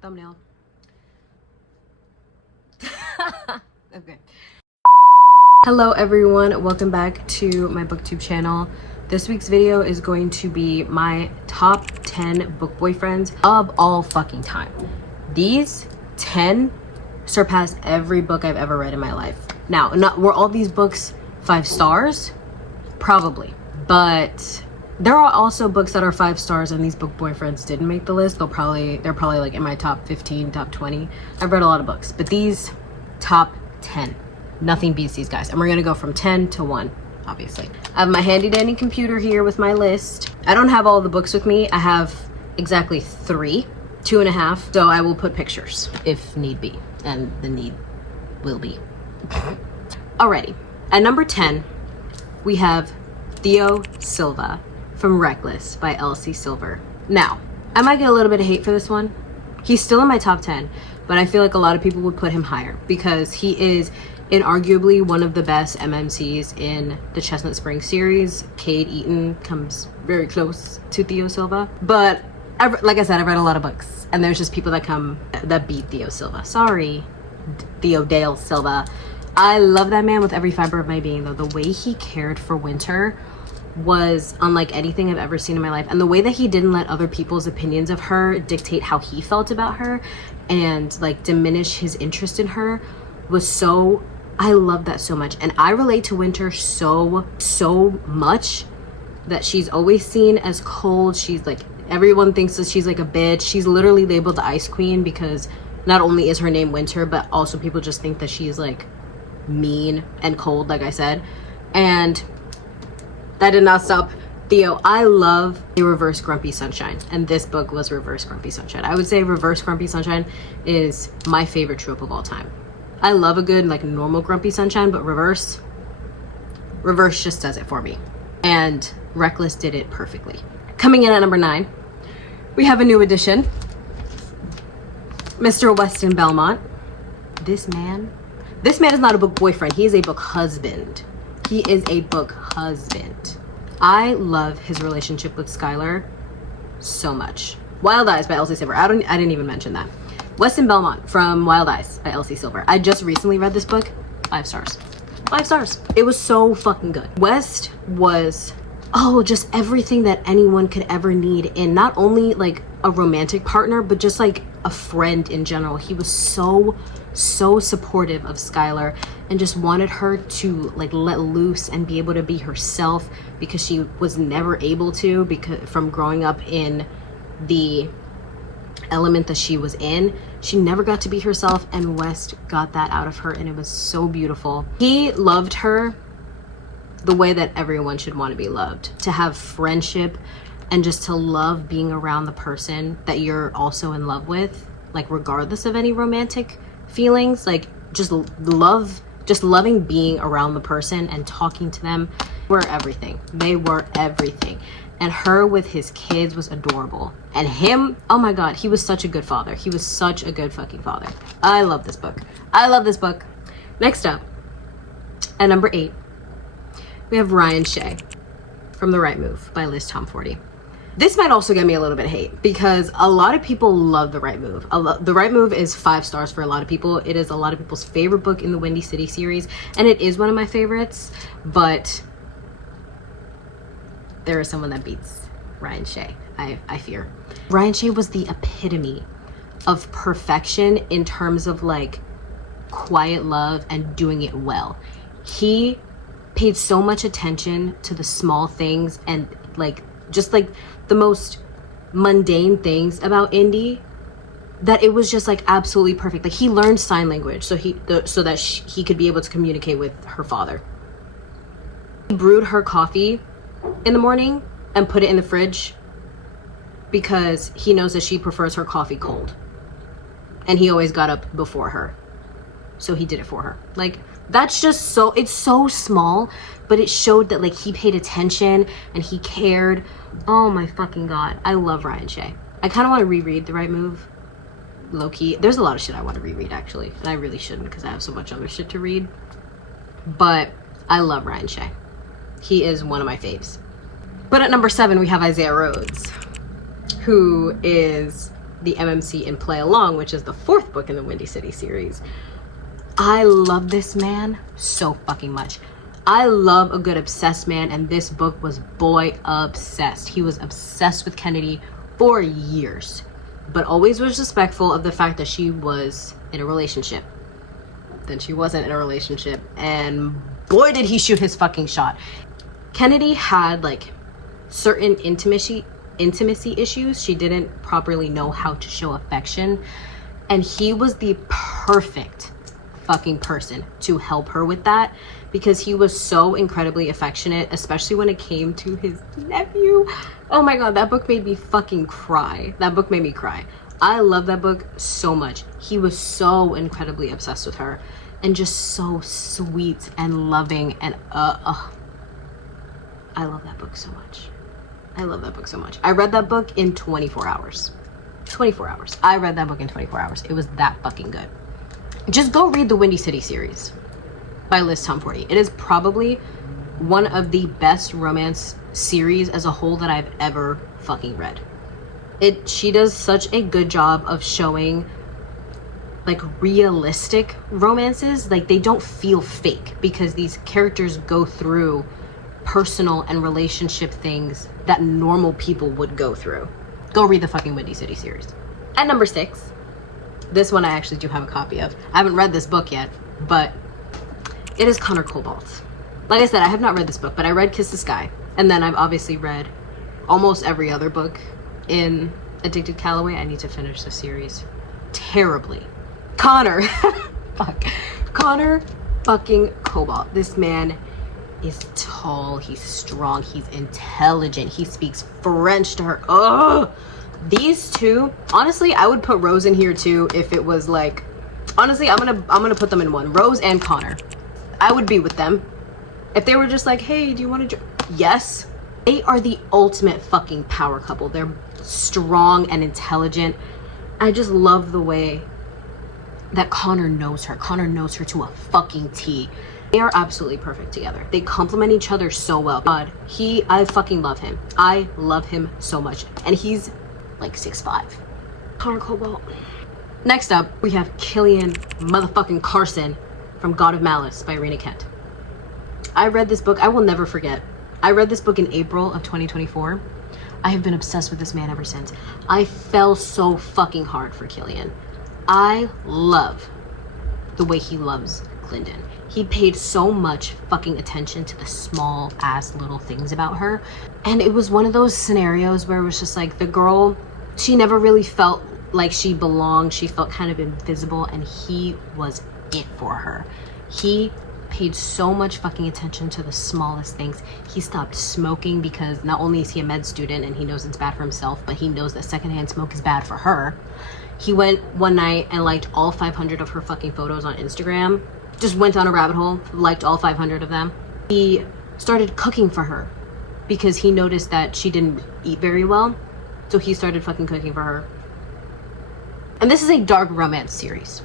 Thumbnail. Okay. Hello everyone, welcome back to my booktube channel. This week's video is going to be my top 10 book boyfriends of all fucking time. These 10 surpass every book I've ever read in my life. Now, were all these books 5 stars? Probably. But there are also books that are 5 stars and these book boyfriends didn't make the list. They're probably like in my top 15, top 20. I've read a lot of books, but these top 10. Nothing beats these guys. And we're gonna go from 10 to 1, obviously. I have my handy dandy computer here with my list. I don't have all the books with me. I have exactly 3, 2.5. So I will put pictures if need be, and the need will be. Alrighty, at number 10, we have Theo Silva from Reckless by Elsie Silver. Now, I might get a little bit of hate for this one. He's still in my top 10, but I feel like a lot of people would put him higher because he is inarguably one of the best MMCs in the Chestnut Springs series. Cade Eaton comes very close to Theo Silva, but like I said, I've read a lot of books and there's just people that beat Theo Silva. Sorry, Theo Dale Silva. I love that man with every fiber of my being, though. The way he cared for Winter was unlike anything I've ever seen in my life, and the way that he didn't let other people's opinions of her dictate how he felt about her and like diminish his interest in her was so, I love that so much. And I relate to Winter so much that she's always seen as cold. She's like, everyone thinks that she's like a bitch. She's literally labeled the Ice Queen because not only is her name Winter, but also people just think that she's like mean and cold, like I said. And that did not stop Theo. I love the Reverse Grumpy Sunshine, and this book was Reverse Grumpy Sunshine. I would say Reverse Grumpy Sunshine is my favorite trope of all time. I love a good like normal Grumpy Sunshine, but Reverse just does it for me, and Reckless did it perfectly. Coming in at number 9, we have a new addition, Mr. Weston Belmont. This man is not a book boyfriend. He is a book husband. He is a book husband. I love his relationship with Skylar so much. Wild Eyes by Elsie Silver. I didn't even mention that. Weston Belmont from Wild Eyes by Elsie Silver. I just recently read this book. 5 stars. 5 stars. It was so fucking good. West was, just everything that anyone could ever need in not only like a romantic partner, but just like a friend in general. He was so supportive of Skylar and just wanted her to like let loose and be able to be herself because she was never able to from growing up in the element that she was in. She never got to be herself, and West got that out of her, and it was so beautiful. He loved her the way that everyone should want to be loved, to have friendship and just to love being around the person that you're also in love with, like regardless of any romantic feelings, like just loving being around the person and talking to them were everything. They were everything. And her with his kids was adorable. And him, oh my god, he was such a good father. He was such a good fucking father. I love this book. I love this book. Next up, at number 8, we have Ryan Shea from The Right Move by Liz Tomforty. This might also get me a little bit of hate because a lot of people love The Right Move. The Right Move is 5 stars for a lot of people. It is a lot of people's favorite book in the Windy City series, and it is one of my favorites, but there is someone that beats Ryan Shea, I fear. Ryan Shea was the epitome of perfection in terms of like quiet love and doing it well. He paid so much attention to the small things and like just like the most mundane things about Indy that it was just like absolutely perfect. Like he learned sign language so that he could be able to communicate with her father. He brewed her coffee in the morning and put it in the fridge because he knows that she prefers her coffee cold, and he always got up before her, so he did it for her. Like that's just it's so small, but it showed that like he paid attention and he cared. Oh my fucking god, I love Ryan Shea. I kind of want to reread The Right Move, low-key. There's a lot of shit I want to reread actually, and I really shouldn't because I have so much other shit to read, but I love Ryan Shea. He is one of my faves. But at number 7, we have Isaiah Rhodes, who is the MMC in Play Along, which is the 4th book in the Windy City series. I love this man so fucking much. I love a good obsessed man, and this book was boy obsessed. He was obsessed with Kennedy for years, but always was respectful of the fact that she was in a relationship. Then she wasn't in a relationship, and boy did he shoot his fucking shot. Kennedy had like certain intimacy issues. She didn't properly know how to show affection, and he was the perfect fucking person to help her with that, because he was so incredibly affectionate, especially when it came to his nephew. Oh my god, that book made me fucking cry. That book made me cry. I love that book so much. He was so incredibly obsessed with her, and just so sweet and loving, and I love that book so much. I love that book so much. I read that book in 24 hours. 24 hours. I read that book in 24 hours. It was that fucking good. Just go read the Windy City series by Liz Tomforty. It is probably one of the best romance series as a whole that I've ever fucking read. She does such a good job of showing like realistic romances. Like, they don't feel fake, because these characters go through personal and relationship things that normal people would go through. Go read the fucking Windy City series. At number 6, this one I actually do have a copy of. I haven't read this book yet, but it is Connor Cobalt. Like I said, I have not read this book, but I read Kiss the Sky, and then I've obviously read almost every other book in Addicted Calloway. I need to finish the series terribly. Connor fuck, Connor fucking Cobalt. This man is tall, he's strong, he's intelligent, he speaks French to her. Oh, these two, honestly, I would put Rose in here too if it was like, honestly, I'm gonna put them in one. Rose and Connor, I would be with them if they were just like, hey, do you want to yes. They are the ultimate fucking power couple. They're strong and intelligent. I just love the way that Connor knows her. Connor knows her to a fucking T. They are absolutely perfect together. They complement each other so well. God, I fucking love him. I love him so much. And he's like 6'5". Connor Cobalt. Next up, we have Killian motherfucking Carson from God of Malice by Rena Kent. I read this book, I will never forget. I read this book in April of 2024. I have been obsessed with this man ever since. I fell so fucking hard for Killian. I love the way he loves Clinton. He paid so much fucking attention to the small ass little things about her. And it was one of those scenarios where it was just like, the girl, she never really felt like she belonged. She felt kind of invisible, and he was it for her. He paid so much fucking attention to the smallest things. He stopped smoking because not only is he a med student and he knows it's bad for himself, but he knows that secondhand smoke is bad for her. He went one night and liked all 500 of her fucking photos on Instagram. Just went down a rabbit hole, liked all 500 of them. He started cooking for her because he noticed that she didn't eat very well. So he started fucking cooking for her. And this is a dark romance series.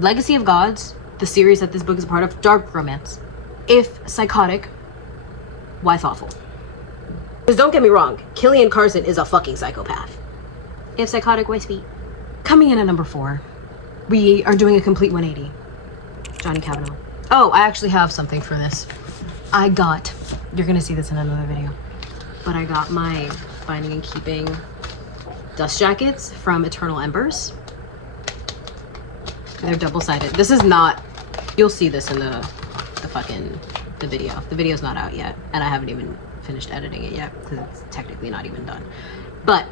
Legacy of Gods, the series that this book is a part of, dark romance. If psychotic, why thoughtful? Because don't get me wrong, Killian Carson is a fucking psychopath. If psychotic, why sweet? Coming in at number 4, we are doing a complete 180. Johnny Kavanaugh. Oh, I actually have something for this. You're gonna see this in another video, but I got my Finding and Keeping dust jackets from Eternal Embers. They're double-sided. This is not, you'll see this in the video. The video's not out yet, and I haven't even finished editing it yet because it's technically not even done. But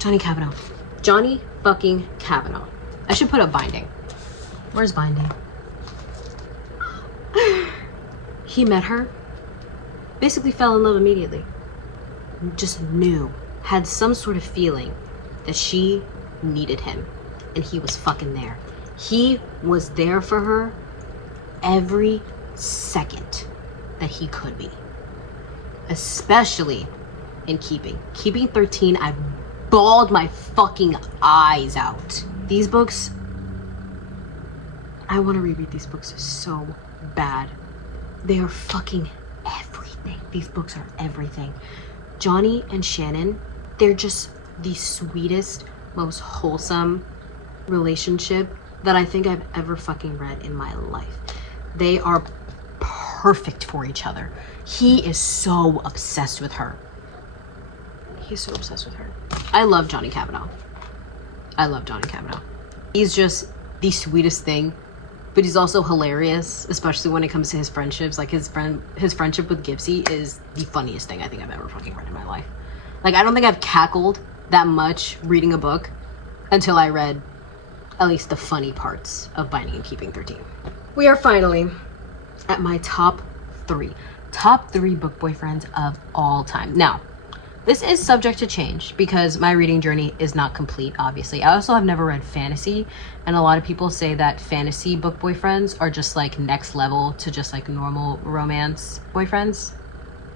Johnny Kavanaugh. Johnny fucking Kavanaugh. I should put up Binding. Where's Binding? He met her, basically fell in love immediately. Just knew, had some sort of feeling that she needed him, and he was fucking there. He was there for her every second that he could be. Especially in Keeping 13, I bawled my fucking eyes out. These books, I want to reread these books so bad. They are fucking everything. These books are everything. Johnny and Shannon, they're just the sweetest, most wholesome relationship that I think I've ever fucking read in my life. They are perfect for each other. He is so obsessed with her. He's so obsessed with her. I love Johnny Kavanaugh. I love Johnny Kavanaugh. He's just the sweetest thing, but he's also hilarious, especially when it comes to his friendships. Like his friendship with Gypsy is the funniest thing I think I've ever fucking read in my life. Like, I don't think I've cackled that much reading a book until I read at least the funny parts of Binding and Keeping 13. We are finally at my top three book boyfriends of all time. Now, this is subject to change because my reading journey is not complete, obviously. I also have never read fantasy, and a lot of people say that fantasy book boyfriends are just like next level to just like normal romance boyfriends.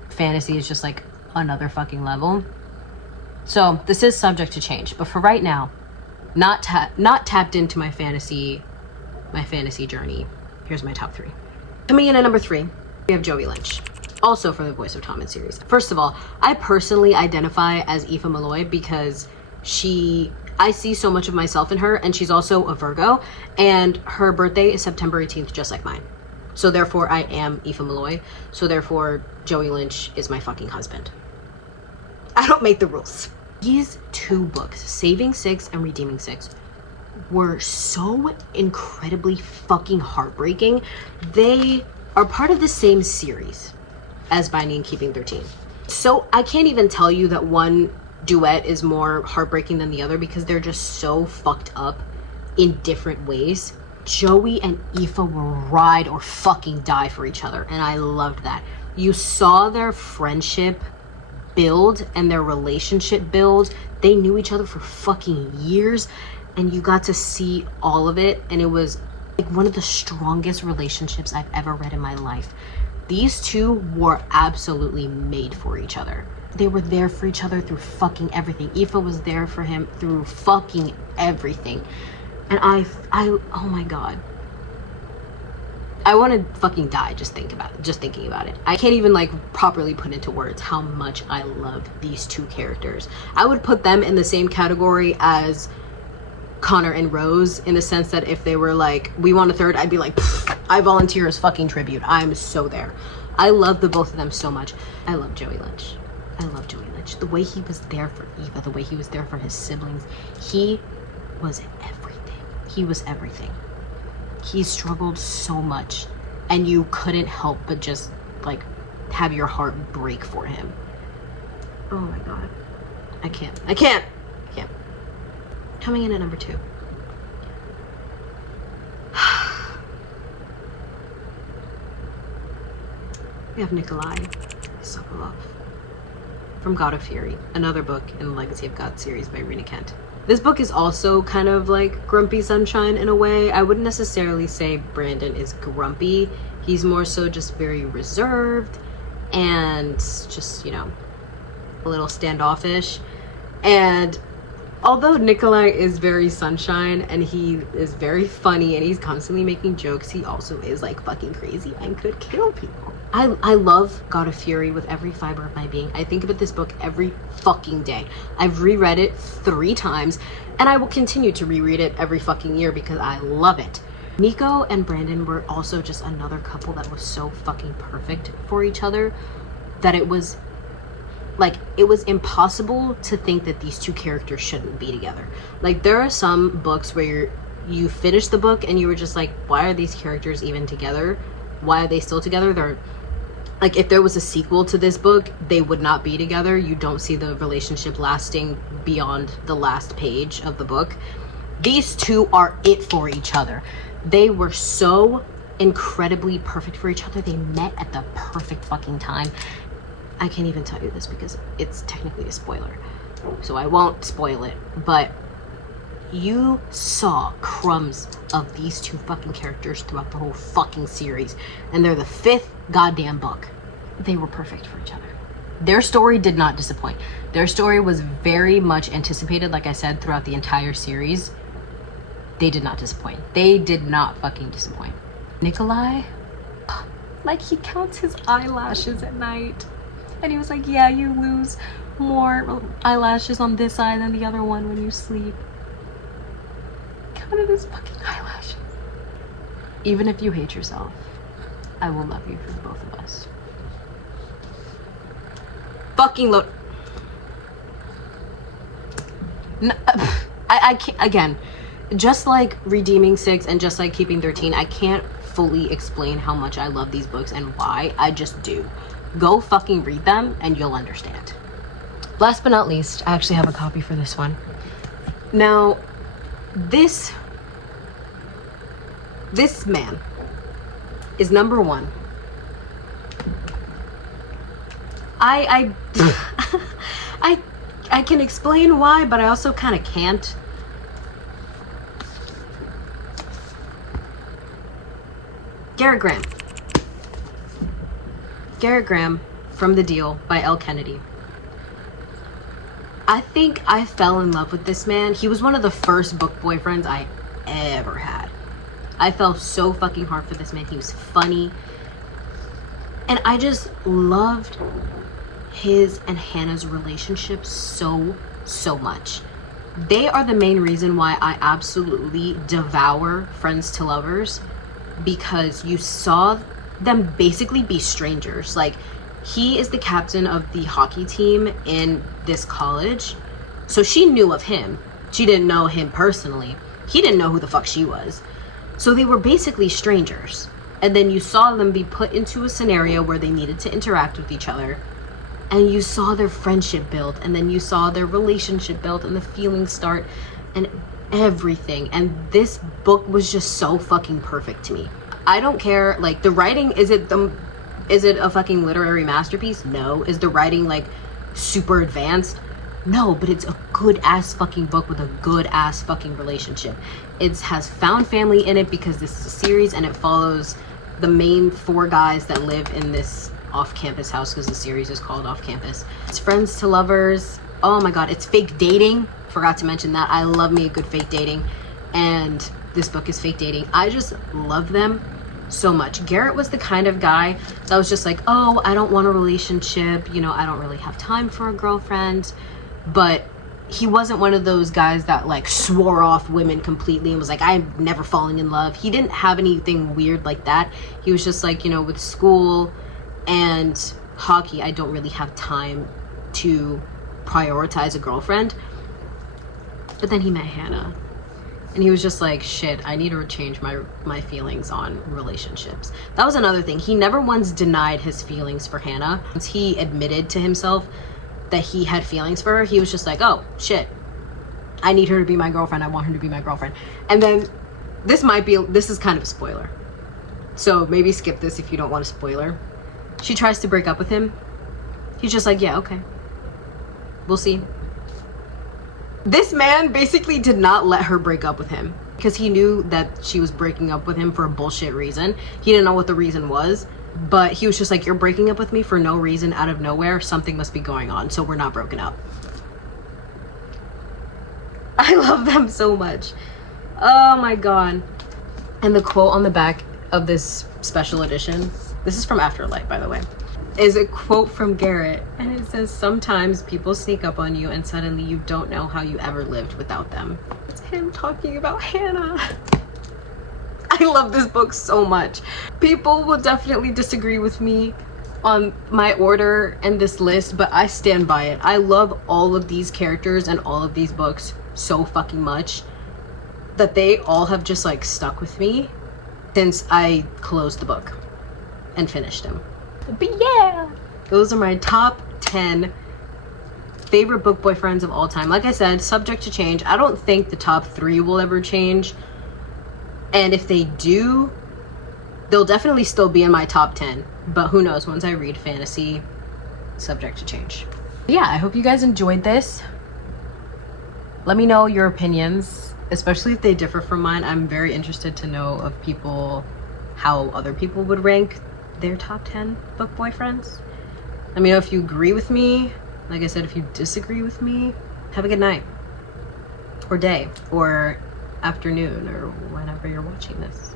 Fantasy is just like another fucking level. So this is subject to change, but for right now, not tapped into my fantasy journey. Here's my top three. Coming in at number 3, we have Joey Lynch, also for the Voice of Tommen series. First of all, I personally identify as Aoife Malloy because I see so much of myself in her, and she's also a Virgo, and her birthday is September 18th, just like mine. So therefore, I am Aoife Malloy. So therefore, Joey Lynch is my fucking husband. I don't make the rules. These two books, Saving Six and Redeeming Six, were so incredibly fucking heartbreaking. They are part of the same series as Binding and Keeping 13. So I can't even tell you that one duet is more heartbreaking than the other because they're just so fucked up in different ways. Joey and Aoife will ride or fucking die for each other, and I loved that. You saw their friendship build and their relationship build. They knew each other for fucking years, and you got to see all of it, and it was like one of the strongest relationships I've ever read in my life. These two were absolutely made for each other. They were there for each other through fucking everything. Aoife was there for him through fucking everything. And I oh my god, I want to fucking die just thinking about it. I can't even like properly put into words how much I love these two characters. I would put them in the same category as Connor and Rose, in the sense that if they were like, we want a third, I'd be like, I volunteer as fucking tribute. I'm so there. I love the both of them so much. I love Joey Lynch. I love Joey Lynch. The way he was there for Eva, the way he was there for his siblings. He was everything. He was everything. He struggled so much, and you couldn't help but just like have your heart break for him. Oh my god. I can't. Coming in at number 2. We have Nikolai Sokolov from God of Fury, another book in the Legacy of God series by Rena Kent. This book is also kind of like Grumpy Sunshine in a way. I wouldn't necessarily say Brandon is grumpy. He's more so just very reserved and just, you know, a little standoffish. And although Nikolai is very sunshine and he is very funny and he's constantly making jokes, he also is like fucking crazy and could kill people. I love God of Fury with every fiber of my being. I think about this book every fucking day. I've reread it 3 times, and I will continue to reread it every fucking year because I love it. Nico and Brandon were also just another couple that was so fucking perfect for each other that it was impossible to think that these two characters shouldn't be together. Like, there are some books where you finish the book and you were just like, why are these characters even together? Why are they still together? They're like, if there was a sequel to this book, they would not be together. You don't see the relationship lasting beyond the last page of the book. These two are it for each other. They were so incredibly perfect for each other. They met at the perfect fucking time. I can't even tell you this because it's technically a spoiler, so I won't spoil it, but you saw crumbs of these two fucking characters throughout the whole fucking series, and they're the 5th goddamn book. They were perfect for each other. Their story did not disappoint. Their story was very much anticipated, like I said, throughout the entire series. They did not disappoint. They did not fucking disappoint. Nikolai, like, he counts his eyelashes at night. And he was like, yeah, you lose more eyelashes on this eye than the other one when you sleep. out of this fucking eyelash. Even if you hate yourself, I will love you for the both of us. Fucking look. No, I can't, again, just like redeeming 6 and just like keeping 13, I can't fully explain how much I love these books and why. I just do. Go fucking read them and you'll understand. Last but not least, I actually have a copy for this one. Now, this man is number 1. I can explain why, but I also kind of can't. Garrett Graham. Garrett Graham from The Deal by Elle Kennedy. I think I fell in love with this man. He was one of the first book boyfriends I ever had. I fell so fucking hard for this man. He was funny. And I just loved his and Hannah's relationship so much. They are the main reason why I absolutely devour Friends to Lovers, because you saw them basically be strangers. Like, he is the captain of the hockey team in this college, so she knew of him. She didn't know him personally. He didn't know who the fuck she was. So they were basically strangers. And then you saw them be put into a scenario where they needed to interact with each other, and you saw their friendship build, and then you saw their relationship build and the feelings start and everything. And this book was just so fucking perfect to me. I don't care, like, the writing, is it a fucking literary masterpiece? No. Is the writing like super advanced? No, but it's a good ass fucking book with a good ass fucking relationship. It has found family in it because this is a series and it follows the main 4 guys that live in this off-campus house, because the series is called Off Campus. It's Friends to Lovers. Oh my god, it's fake dating. Forgot to mention that. I love me a good fake dating, and this book is fake dating. I just love them so much. Garrett was the kind of guy that was just like, oh, I don't want a relationship, you know, I don't really have time for a girlfriend. But he wasn't one of those guys that like swore off women completely and was like, I'm never falling in love. He didn't have anything weird like that. He was just like, you know, with school and hockey, I don't really have time to prioritize a girlfriend. But then he met Hannah, and he was just like, shit, I need to change my feelings on relationships. That was another thing. He never once denied his feelings for Hannah. Once he admitted to himself that he had feelings for her, he was just like, oh shit, I need her to be my girlfriend. I want her to be my girlfriend. And then this is kind of a spoiler, so maybe skip this if you don't want a spoiler. She tries to break up with him. He's just like, yeah, okay, we'll see. This man basically did not let her break up with him because he knew that she was breaking up with him for a bullshit reason. He didn't know what the reason was, but he was just like, you're breaking up with me for no reason, out of nowhere. Something must be going on, so we're not broken up. I love them so much. Oh my god. And the quote on the back of this special edition, this is from Afterlife, by the way, is a quote from Garrett, and it says, sometimes people sneak up on you and suddenly you don't know how you ever lived without them. It's him talking about Hannah. I love this book so much. People will definitely disagree with me on my order and this list, but I stand by it. I love all of these characters and all of these books so fucking much that they all have just like stuck with me since I closed the book and finished them. But yeah, those are my top 10 favorite book boyfriends of all time. Like I said, subject to change. I don't think the top 3 will ever change, and if they do, they'll definitely still be in my top 10, but who knows, once I read fantasy, subject to change. But yeah, I hope you guys enjoyed this. Let me know your opinions, especially if they differ from mine. I'm very interested to know of people, how other people would rank their top 10 book boyfriends. Let me know if you agree with me. Like I said, if you disagree with me, have a good night or day or afternoon or whenever you're watching this.